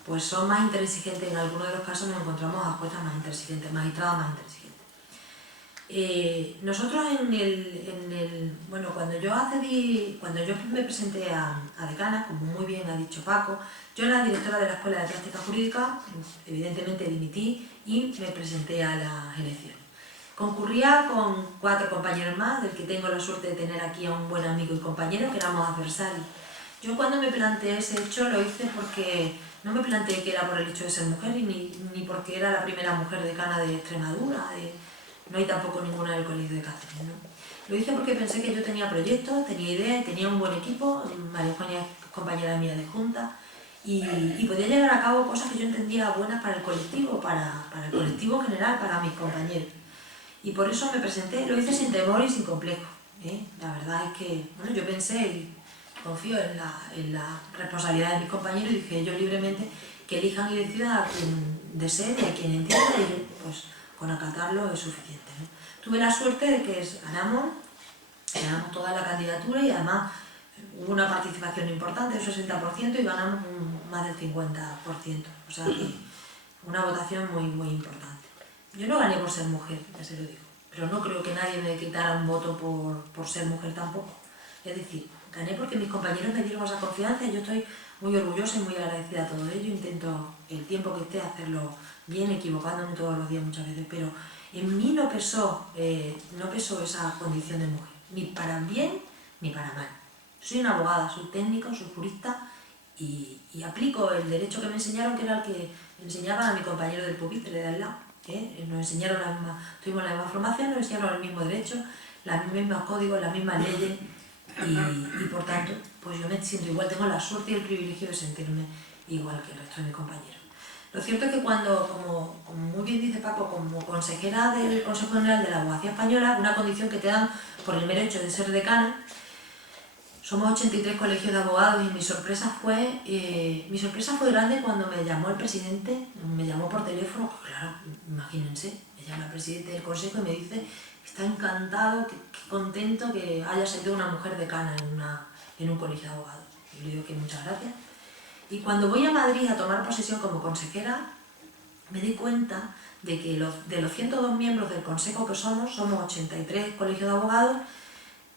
pues son más intransigentes, en algunos de los casos nos encontramos a juezas más intransigentes, magistradas más intransigentes. Nosotros bueno, cuando yo me presenté a decana, como muy bien ha dicho Paco, yo era directora de la Escuela de Práctica Jurídica, evidentemente dimití y me presenté a las elecciones. Concurría con 4 compañeros más, del que tengo la suerte de tener aquí a un buen amigo y compañero, que éramos adversarios. Yo cuando me planteé ese hecho lo hice porque no me planteé que era por el hecho de ser mujer ni porque era la primera mujer decana de Extremadura, no hay tampoco ninguna del Colegio de Cáceres, ¿no? Lo hice porque pensé que yo tenía proyectos, tenía ideas, tenía un buen equipo, María Eugenia es compañera mía de junta, y podía llevar a cabo cosas que yo entendía buenas para el colectivo, para el colectivo en general, para mis compañeros. Y por eso me presenté, lo hice sin temor y sin complejo, ¿eh? La verdad es que, bueno, yo pensé y confío en la responsabilidad de mis compañeros y dije ellos libremente que elijan y decidan a quien desee y a quien entienda, y yo, pues con acatarlo es suficiente, ¿no? Tuve la suerte de que ganamos toda la candidatura y además hubo una participación importante del 60% y ganamos más del 50%, o sea que una votación muy, muy importante. Yo no gané por ser mujer, ya se lo digo, pero no creo que nadie me quitara un voto por ser mujer tampoco. Es decir, gané porque mis compañeros me dieron esa confianza y yo estoy muy orgullosa y muy agradecida a todo ello. Intento el tiempo que esté hacerlo bien, equivocándome todos los días muchas veces, pero en mí no pesó esa condición de mujer, ni para bien ni para mal. Soy una abogada, soy técnico, soy jurista y aplico el derecho que me enseñaron, que era el que enseñaba a mi compañero del pupitre de al lado. Nos enseñaron tuvimos la misma formación, nos enseñaron el mismo derecho, los mismos códigos, las mismas leyes y por tanto, pues yo me siento igual, tengo la suerte y el privilegio de sentirme igual que el resto de mis compañeros. Lo cierto es que cuando, como muy bien dice Paco, como consejera del Consejo General de la Abogacía Española, una condición que te dan por el mero hecho de ser decana, somos 83 colegios de abogados y mi sorpresa fue grande cuando me llamó el presidente, me llamó por teléfono, claro, imagínense, me llama el presidente del consejo y me dice que está encantado, que contento que haya salido una mujer decana en un colegio de abogados. Y le digo que muchas gracias. Y cuando voy a Madrid a tomar posesión como consejera, me di cuenta de que de los 102 miembros del consejo que somos 83 colegios de abogados,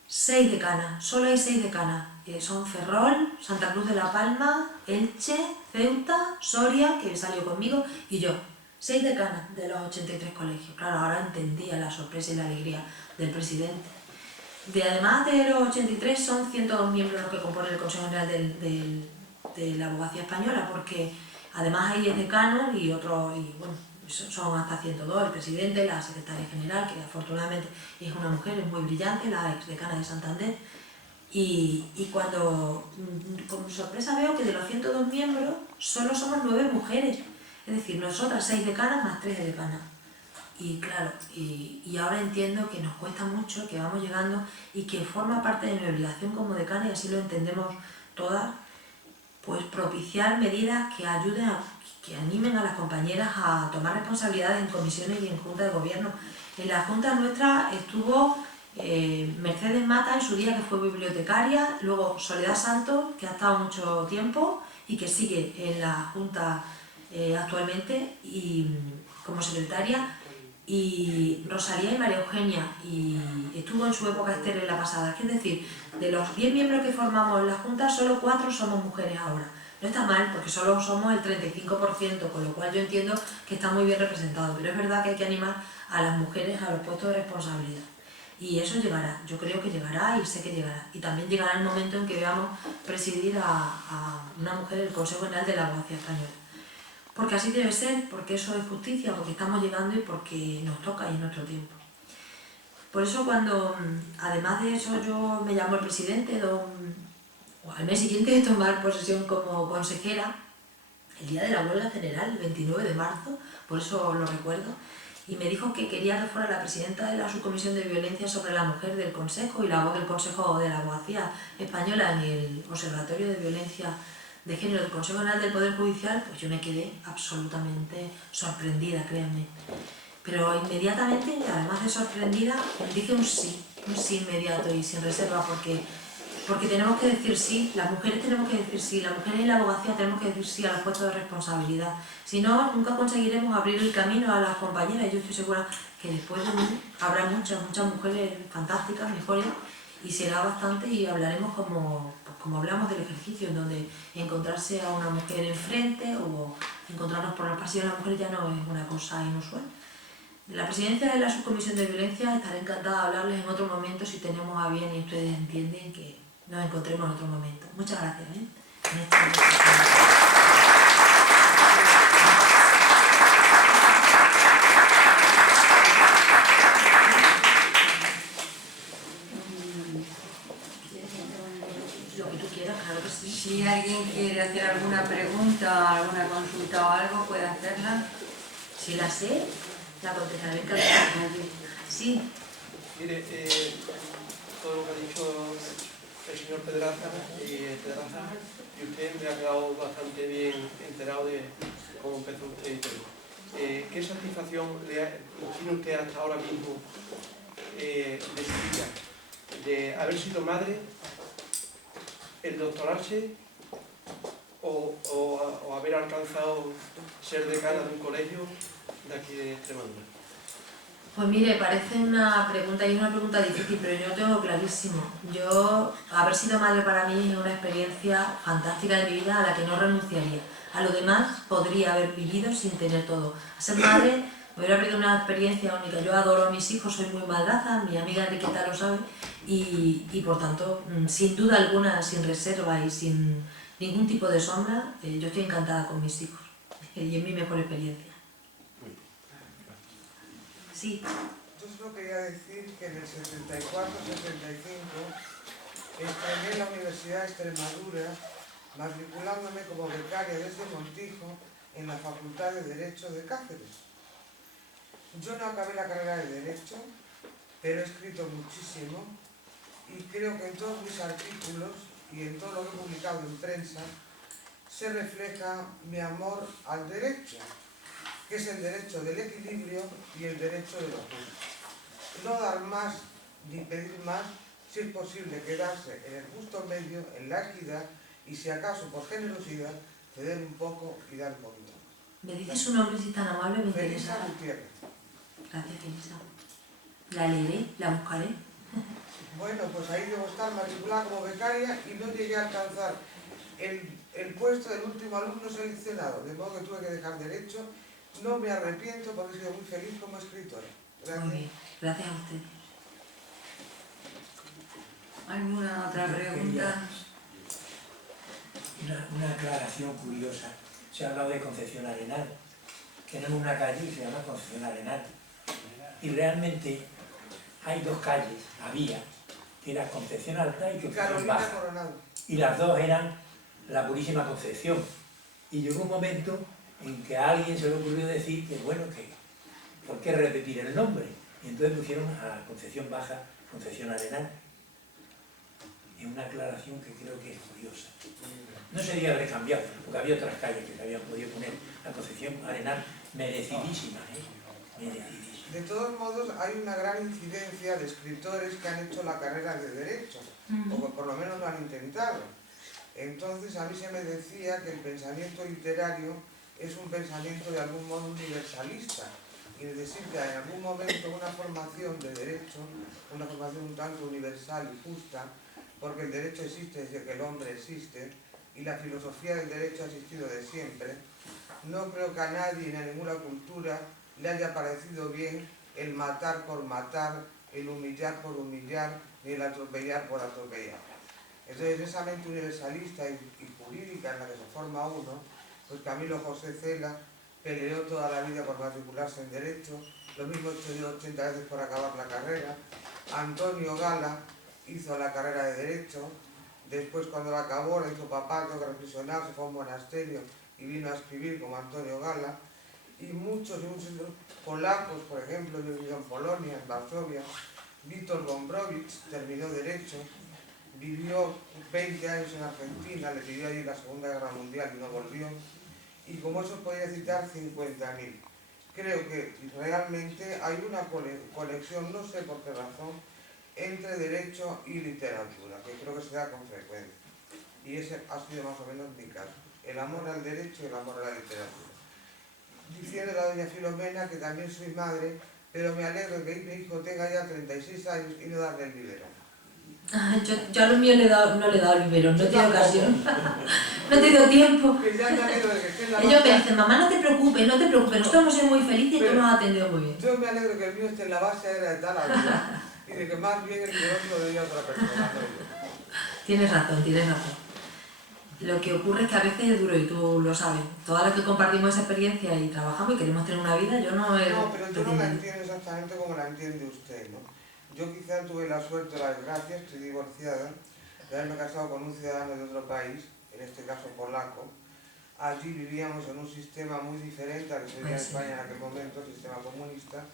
6 decanas, solo hay 6 decanas. Son Ferrol, Santa Cruz de la Palma, Elche, Ceuta, Soria, que salió conmigo, y yo. 6 decanas de los 83 colegios. Claro, ahora entendía la sorpresa y la alegría del presidente. Además de los 83, son 102 miembros los que componen el Consejo General de la Abogacía Española, porque además hay decanos y otros, y bueno, son hasta 102, el presidente, la secretaria general, que afortunadamente es una mujer, es muy brillante, la exdecana de Santander, y cuando con sorpresa veo que de los 102 miembros solo somos 9 mujeres, es decir, nosotras 6 decanas más 3 decanas. Y claro, y ahora entiendo que nos cuesta mucho, que vamos llegando y que forma parte de mi obligación como decana, y así lo entendemos todas, pues propiciar medidas que ayuden que animen a las compañeras a tomar responsabilidades en comisiones y en junta de gobierno. En la junta nuestra estuvo Mercedes Mata en su día, que fue bibliotecaria, luego Soledad Santos, que ha estado mucho tiempo y que sigue en la junta actualmente y como secretaria, y Rosalía y María Eugenia, y estuvo en su época Esther en la pasada. Es decir, de los 10 miembros que formamos la Junta, solo 4 somos mujeres ahora. No está mal, porque solo somos el 35%, con lo cual yo entiendo que está muy bien representado, pero es verdad que hay que animar a las mujeres a los puestos de responsabilidad. Y eso llegará, yo creo que llegará y sé que llegará. Y también llegará el momento en que veamos presidir a una mujer el Consejo General de la Abogacía Española. Porque así debe ser, porque eso es justicia, porque estamos llegando y porque nos toca y es nuestro tiempo. Por eso cuando, además de eso, yo me llamó el presidente, al mes siguiente de tomar posesión como consejera, el día de la huelga general, el 29 de marzo, por eso lo recuerdo, y me dijo que quería que fuera la presidenta de la subcomisión de violencia sobre la mujer del Consejo y la voz del Consejo de la Abogacía Española en el Observatorio de Violencia de Género del Consejo General del Poder Judicial, pues yo me quedé absolutamente sorprendida, créanme. Pero inmediatamente, además de sorprendida, dije un sí inmediato y sin reserva, porque porque tenemos que decir sí, las mujeres tenemos que decir sí, las mujeres en la abogacía tenemos que decir sí a los puestos de responsabilidad. Si no, nunca conseguiremos abrir el camino a las compañeras. Yo estoy segura que después de mí habrá muchas mujeres fantásticas, mejores, y será bastante, y hablaremos como hablamos del ejercicio, en donde encontrarse a una mujer enfrente o encontrarnos por el pasillo de las mujeres ya no es una cosa inusual. La presidencia de la subcomisión de violencia, estaré encantada de hablarles en otro momento si tenemos a bien y ustedes entienden que nos encontremos en otro momento. Muchas gracias. Lo que tú quieras, claro que sí. Si alguien quiere hacer alguna pregunta, alguna consulta o algo, puede hacerla. Si la sé, la contestaré encantada. Sí. Mire, todo lo que ha dicho el señor Pedraza, y usted me ha quedado bastante bien enterado de cómo empezó usted y todo. ¿Qué satisfacción tiene usted hasta ahora mismo de su vida? De haber sido madre, el doctorarse o haber alcanzado ser decana de un colegio de aquí de Extremadura. Pues mire, parece una pregunta, y es una pregunta difícil, pero yo lo tengo clarísimo. Haber sido madre para mí es una experiencia fantástica de mi vida a la que no renunciaría. A lo demás podría haber vivido sin tener todo. A ser madre me hubiera perdido una experiencia única. Yo adoro a mis hijos, soy muy madraza, mi amiga Enriqueta lo sabe, y por tanto, sin duda alguna, sin reserva y sin ningún tipo de sombra, yo estoy encantada con mis hijos. Y es mi mejor experiencia. Sí. Yo solo quería decir que en el 74-75 estrené en la Universidad de Extremadura, matriculándome como becaria desde Montijo en la Facultad de Derecho de Cáceres. Yo no acabé la carrera de Derecho, pero he escrito muchísimo y creo que en todos mis artículos y en todo lo que he publicado en prensa se refleja mi amor al derecho, que es el derecho del equilibrio y el derecho de lo justo. No dar más ni pedir más, si es posible quedarse en el justo medio, en la equidad, y si acaso por generosidad, ceder un poco y dar un poquito más. ¿Me dices su nombre si es tan amable? Me interesa. Felisa Gutiérrez. Gracias, Felisa. La leeré, la buscaré. Bueno, pues ahí debo estar matriculada como becaria y no llegué a alcanzar el puesto del último alumno seleccionado, de modo que tuve que dejar derecho. No me arrepiento porque he sido muy feliz como escritora. Gracias. Muy bien, gracias a usted. ¿Alguna otra pregunta? Una aclaración curiosa. Se ha hablado de Concepción Arenal. Tenemos una calle que se llama Concepción Arenal. Y realmente hay dos calles, había, que era Concepción Alta y Concepción Carolina Baja. Coronado. Y las dos eran la Purísima Concepción. Y llegó un momento en que a alguien se le ocurrió decir que, bueno, que ¿por qué repetir el nombre? Y entonces pusieron a Concepción Baja, Concepción Arenal. Es una aclaración que creo que es curiosa. No se debía haber cambiado, porque había otras calles que se habían podido poner a Concepción Arenal, merecidísimas, merecidísimas. De todos modos, hay una gran incidencia de escritores que han hecho la carrera de Derecho, o que por lo menos lo han intentado. Entonces, a mí se me decía que el pensamiento literario es un pensamiento de algún modo universalista y necesita en algún momento una formación de derecho, una formación un tanto universal y justa, porque el derecho existe desde que el hombre existe y la filosofía del derecho ha existido de siempre. No creo que a nadie ni a ninguna cultura le haya parecido bien el matar por matar, el humillar por humillar, ni el atropellar por atropellar. Entonces, esa mente universalista y jurídica en la que se forma uno, pues Camilo José Cela peleó toda la vida por matricularse en Derecho, lo mismo he hecho yo 80 veces por acabar la carrera. Antonio Gala hizo la carrera de Derecho, después cuando la acabó la hizo papá, tuvo que reflexionar, se fue a un monasterio y vino a escribir como Antonio Gala. Y muchos polacos, por ejemplo, yo he vivido en Polonia, en Varsovia. Vítor Gombrowicz terminó Derecho, vivió 20 años en Argentina, le pidió allí la Segunda Guerra Mundial y no volvió. Y como eso podría citar 50.000. Creo que realmente hay una conexión, no sé por qué razón, entre derecho y literatura, que creo que se da con frecuencia. Y ese ha sido más o menos mi caso, el amor al derecho y el amor a la literatura. Diciendo a doña Filomena que también soy madre, pero me alegro que mi hijo tenga ya 36 años y no darle el biberón. Yo a los míos no le he dado el biberón, no he tenido ocasión. No he tenido tiempo. Que ya me alegro de que esté en la Ellos me base. dicen, mamá, no te preocupes, nosotros hemos sido muy felices y tú nos has atendido muy bien. Yo me alegro que el mío esté en la base era de tal altura y de que más bien el biberón lo debía otra persona. No yo. Tienes razón, tienes razón. Lo que ocurre es que a veces es duro y tú lo sabes. Todas las que compartimos esa experiencia y trabajamos y queremos tener una vida, yo no he... No, pero yo no la entiendo exactamente como la entiende usted, ¿no? Yo quizá tuve la suerte o la desgracia, estoy divorciada, de haberme casado con un ciudadano de otro país, en este caso polaco. Allí vivíamos en un sistema muy diferente al que se vivía en España en aquel momento, el sistema comunista.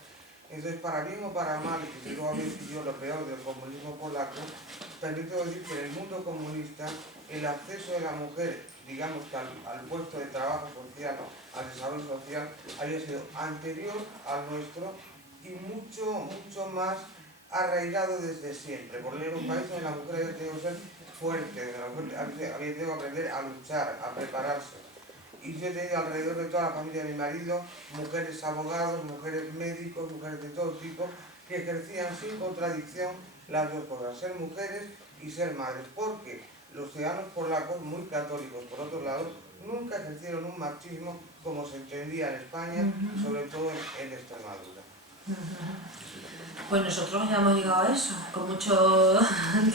Entonces, para bien o para mal, que si luego había sido lo peor del comunismo polaco, permito decir que en el mundo comunista el acceso de la mujer, digamos que al puesto de trabajo social, al desarrollo social, había sido anterior al nuestro y mucho más arraigado desde siempre, porque era un país donde la mujer había tenido que ser fuerte, donde la mujer había tenido que aprender a luchar, a prepararse. Y yo he tenido alrededor de toda la familia de mi marido mujeres abogados, mujeres médicos, mujeres de todo tipo, que ejercían sin contradicción las dos cosas, ser mujeres y ser madres, porque los ciudadanos polacos, muy católicos por otro lado, nunca ejercieron un machismo como se entendía en España, sobre todo en Extremadura. Pues nosotros ya hemos llegado a eso, con mucho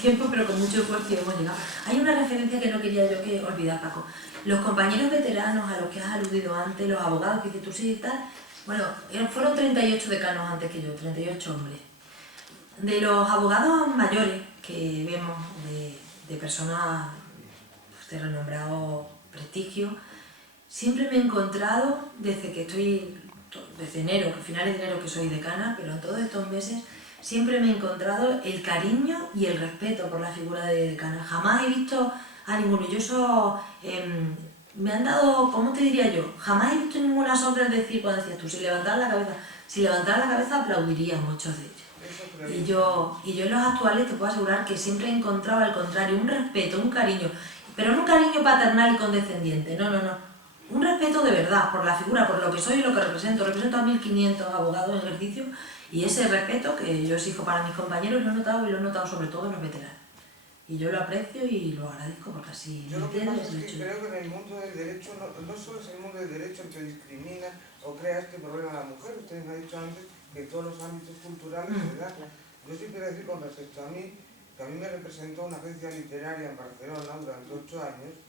tiempo, pero con mucho esfuerzo hemos llegado. Hay una referencia que no quería yo que olvidar, Paco. Los compañeros veteranos a los que has aludido antes, los abogados que dices tú sí y tal, bueno, fueron 38 decanos antes que yo, 38 hombres. De los abogados mayores que vemos, de personas de renombrado prestigio, siempre me he encontrado, desde que estoy, desde enero, finales de enero que soy decana, pero en todos estos meses, siempre me he encontrado el cariño y el respeto por la figura de decana. Jamás he visto a ninguno. Me han dado, ¿cómo te diría yo? Jamás he visto ninguna sombra en decir, cuando decías tú, si levantaran la cabeza aplaudirían muchos de ellos. Y yo en los actuales te puedo asegurar que siempre he encontrado al contrario, un respeto, un cariño, pero no un cariño paternal y condescendiente, no. Un respeto de verdad por la figura, por lo que soy y lo que represento. Represento a 1500 abogados en ejercicio y ese respeto que yo exijo para mis compañeros lo he notado y lo he notado sobre todo en los veteranos. Y yo lo aprecio y lo agradezco porque así yo lo que pasa es que hecho. creo que en el mundo del derecho, no solo es el mundo del derecho el que discrimina o crea este problema a la mujer. Usted me ha dicho antes que todos los ámbitos culturales se dan. Yo sí quiero decir con respecto a mí, que a mí me representó una agencia literaria en Barcelona durante 8 años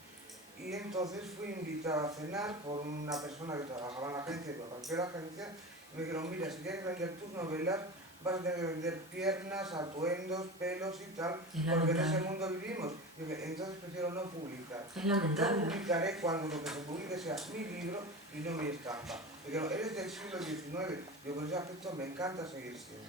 y entonces fui invitado a cenar por una persona que trabajaba en la agencia y me apareció la agencia y me dijeron, mira, si quieres vender tus novelas vas a tener que vender piernas, atuendos, pelos y tal, porque en ese mundo vivimos. Y entonces prefiero no publicar. Es lamentable. Yo publicaré cuando lo que se publique sea mi libro y no mi estampa. Dijeron, eres del siglo XIX. Yo con ese aspecto me encanta seguir siendo.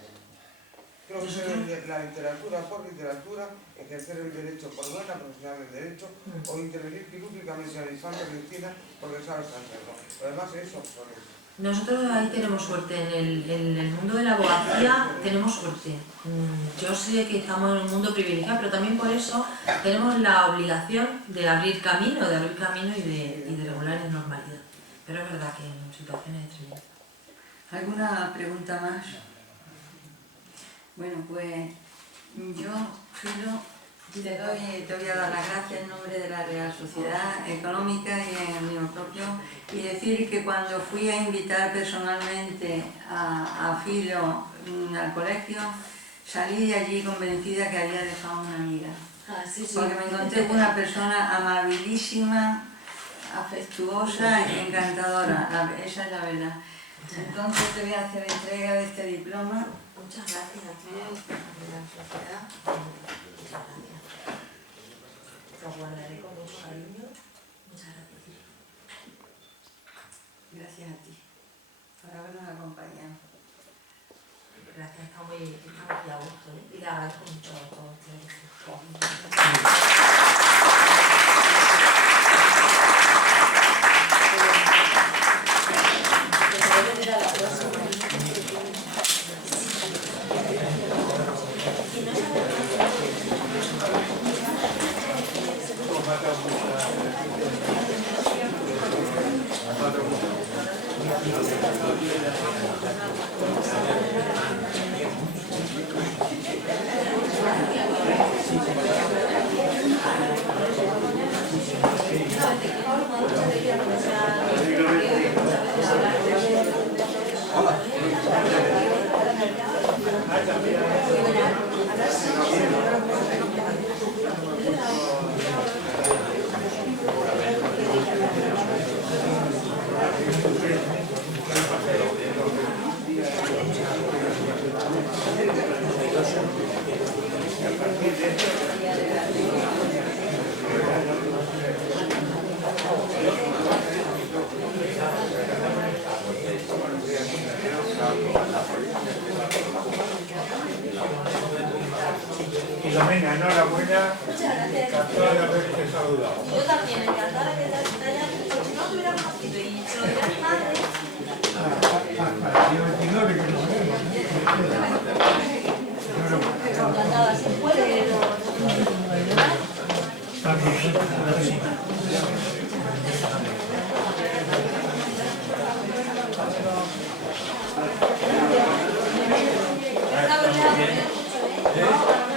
Creo que ser la literatura por literatura, ejercer el derecho por buena profesional del derecho o intervenir quirúrgicamente en la infancia cristina porque sabes hacerlo. Además es obsoleto. Nosotros ahí tenemos suerte, en el mundo de la abogacía tenemos suerte. Yo sé que estamos en un mundo privilegiado, pero también por eso tenemos la obligación de abrir camino y de regular en normalidad. Pero es verdad que en situaciones extremas. ¿Alguna pregunta más? Bueno, pues yo, Filo, te voy a dar las gracias en nombre de la Real Sociedad Económica y en el mío propio y decir que cuando fui a invitar personalmente a Filo al colegio, salí de allí convencida que había dejado una amiga. Porque me encontré con una persona amabilísima, afectuosa y encantadora. Esa es la verdad. Entonces te voy a hacer entrega de este diploma. Muchas gracias a todos por la sociedad. Muchas gracias. Lo guardaré con mucho cariño. Muchas gracias. Gracias a ti por habernos acompañado. Gracias, está muy a gusto, ¿eh? Y le agradezco mucho a todos ustedes. Si no Filomena, enhorabuena, encantada de haberte saludado. Yo también, encantada de que te haya dicho, si no te hubiera conocido y se lo hubieras madre. Para el día 29 que nos vemos. Encantada, si puede. También, a la próxima. Está